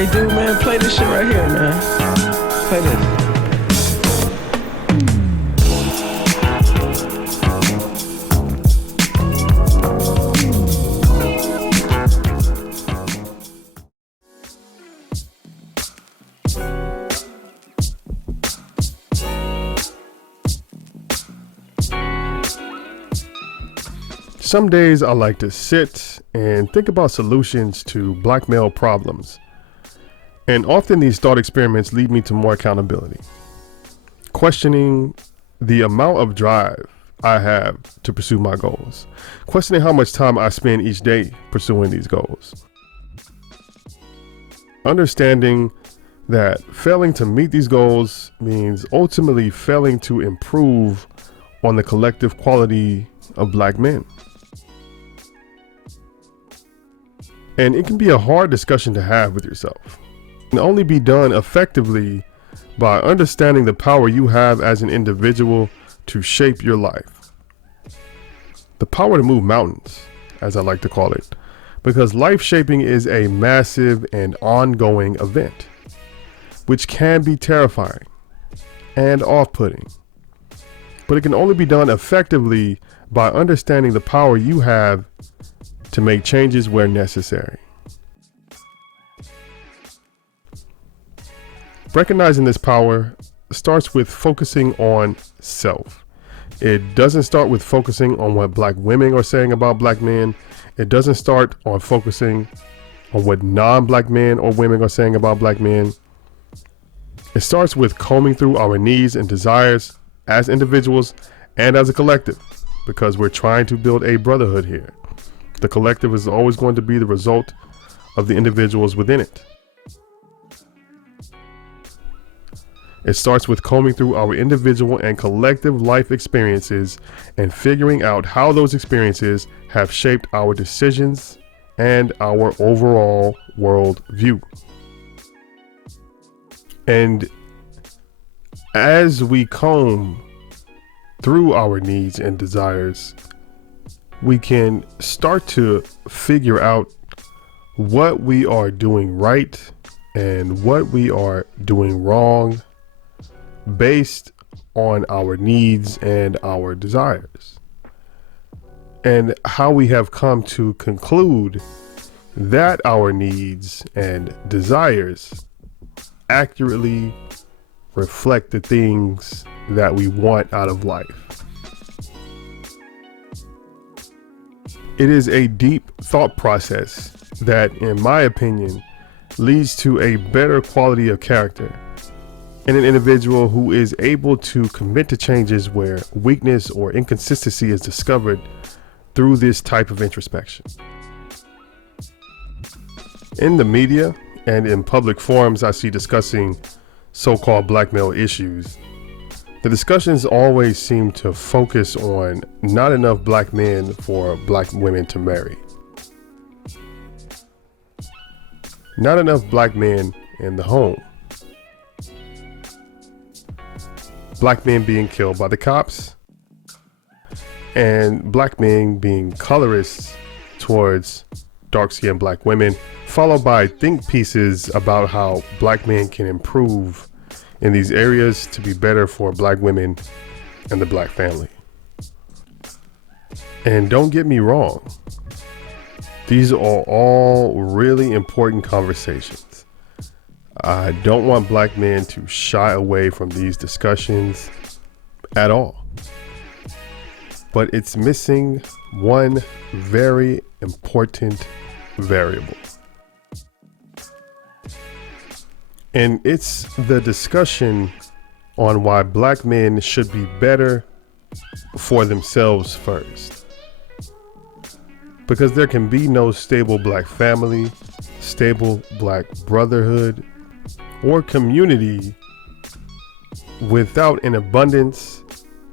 Hey, dude, man, play this shit right here, man. Play this. Some days I like to sit and think about solutions to black male problems. And often these thought experiments lead me to more accountability. Questioning the amount of drive I have to pursue my goals. Questioning how much time I spend each day pursuing these goals. Understanding that failing to meet these goals means ultimately failing to improve on the collective quality of black men. And it can be a hard discussion to have with yourself. It can only be done effectively by understanding the power you have as an individual to shape your life. The power to move mountains, as I like to call it, because life shaping is a massive and ongoing event, which can be terrifying and off-putting. But it can only be done effectively by understanding the power you have to make changes where necessary. Recognizing this power starts with focusing on self. It doesn't start with focusing on what black women are saying about black men. It doesn't start on focusing on what non-black men or women are saying about black men. It starts with combing through our needs and desires as individuals and as a collective, because we're trying to build a brotherhood here. The collective is always going to be the result of the individuals within it. It starts with combing through our individual and collective life experiences and figuring out how those experiences have shaped our decisions and our overall world view. And as we comb through our needs and desires, we can start to figure out what we are doing right and what we are doing wrong based on our needs and our desires, and how we have come to conclude that our needs and desires accurately reflect the things that we want out of life. It is a deep thought process that, in my opinion, leads to a better quality of character in an individual who is able to commit to changes where weakness or inconsistency is discovered through this type of introspection. In the media and in public forums I see discussing so-called black male issues, the discussions always seem to focus on not enough black men for black women to marry. Not enough black men in the home. Black men being killed by the cops, and black men being colorists towards dark-skinned black women, followed by think pieces about how black men can improve in these areas to be better for black women and the black family. And don't get me wrong, these are all really important conversations. I don't want black men to shy away from these discussions at all. But it's missing one very important variable. And it's the discussion on why black men should be better for themselves first. Because there can be no stable black family, stable black brotherhood, or community without an abundance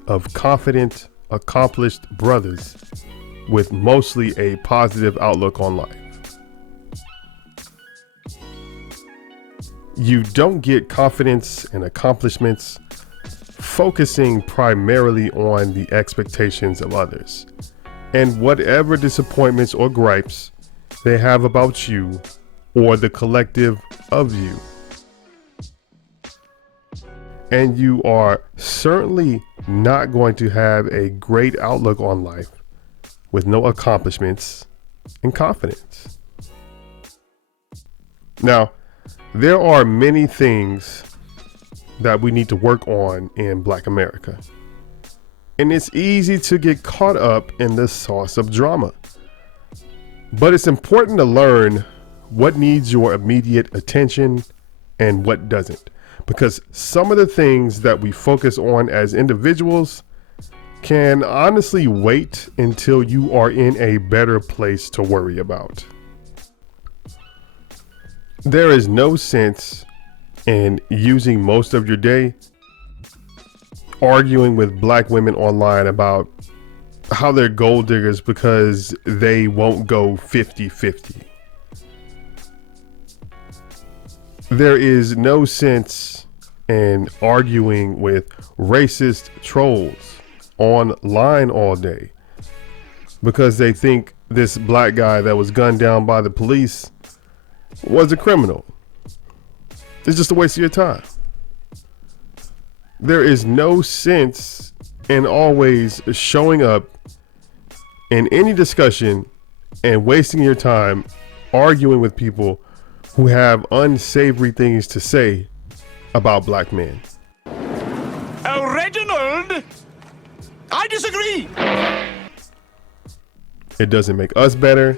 of confident, accomplished brothers with mostly a positive outlook on life. You don't get confidence and accomplishments focusing primarily on the expectations of others and whatever disappointments or gripes they have about you or the collective of you. And you are certainly not going to have a great outlook on life with no accomplishments and confidence. Now, there are many things that we need to work on in Black America. And it's easy to get caught up in the sauce of drama. But it's important to learn what needs your immediate attention and what doesn't. Because some of the things that we focus on as individuals can honestly wait until you are in a better place to worry about. There is no sense in using most of your day arguing with Black women online about how they're gold diggers because they won't go 50-50. There is no sense in arguing with racist trolls online all day because they think this Black guy that was gunned down by the police was a criminal. It's just a waste of your time. There is no sense in always showing up in any discussion and wasting your time arguing with people who have unsavory things to say about Black men. Reginald, I disagree. It doesn't make us better,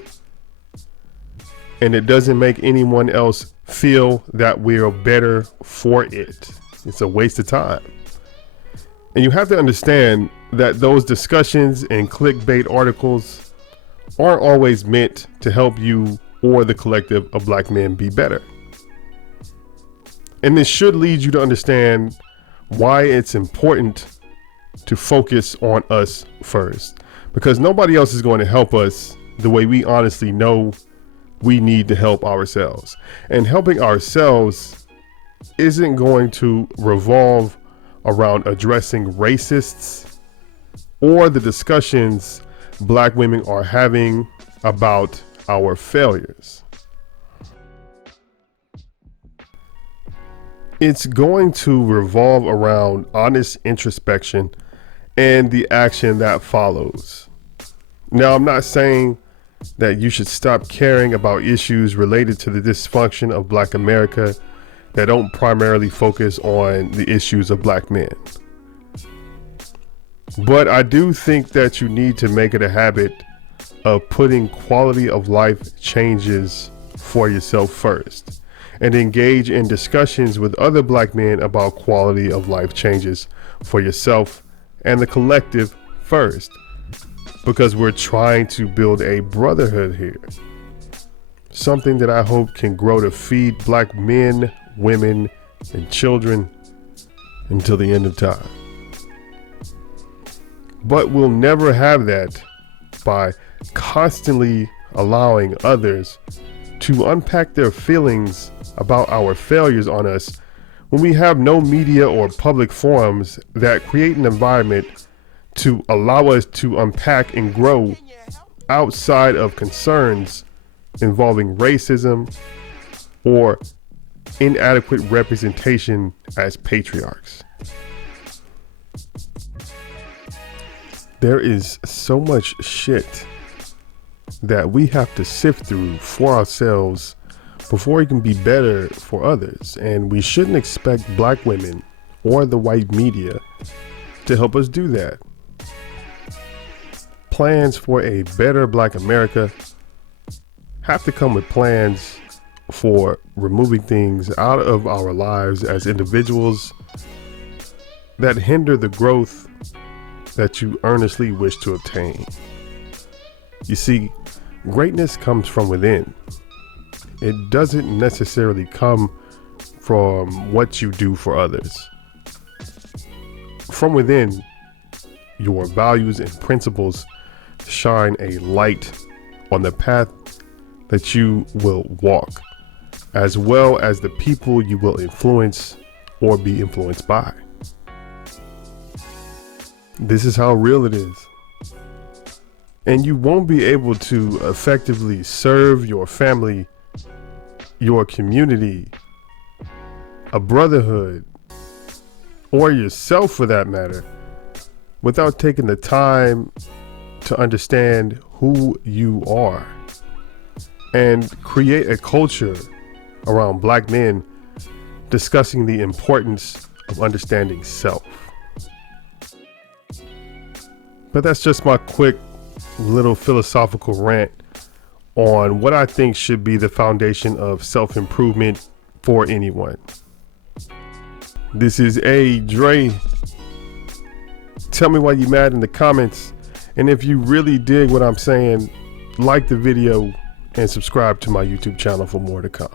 and it doesn't make anyone else feel that we're better for it. It's a waste of time. And you have to understand that those discussions and clickbait articles aren't always meant to help you or the collective of Black men be better. And this should lead you to understand why it's important to focus on us first, because nobody else is going to help us the way we honestly know we need to help ourselves. And helping ourselves isn't going to revolve around addressing racists or the discussions Black women are having about our failures. It's going to revolve around honest introspection and the action that follows. Now, I'm not saying that you should stop caring about issues related to the dysfunction of Black America that don't primarily focus on the issues of Black men. But I do think that you need to make it a habit of putting quality of life changes for yourself first, and engage in discussions with other Black men about quality of life changes for yourself and the collective first, because we're trying to build a brotherhood here. Something that I hope can grow to feed Black men, women, and children until the end of time. But we'll never have that by constantly allowing others to unpack their feelings about our failures on us when we have no media or public forums that create an environment to allow us to unpack and grow outside of concerns involving racism or inadequate representation as patriarchs. There is so much shit that we have to sift through for ourselves before it can be better for others, and we shouldn't expect Black women or the white media to help us do that. Plans for a better Black America have to come with plans for removing things out of our lives as individuals that hinder the growth that you earnestly wish to obtain. You see, greatness comes from within. It doesn't necessarily come from what you do for others. From within, your values and principles shine a light on the path that you will walk, as well as the people you will influence or be influenced by. This is how real it is. And you won't be able to effectively serve your family your community, a brotherhood, or yourself for that matter, without taking the time to understand who you are and create a culture around Black men discussing the importance of understanding self. But that's just my quick little philosophical rant on what I think should be the foundation of self-improvement for anyone. This is Dre. Tell me why you mad in the comments, and if you really dig what I'm saying, like the video and subscribe to my YouTube channel for more to come.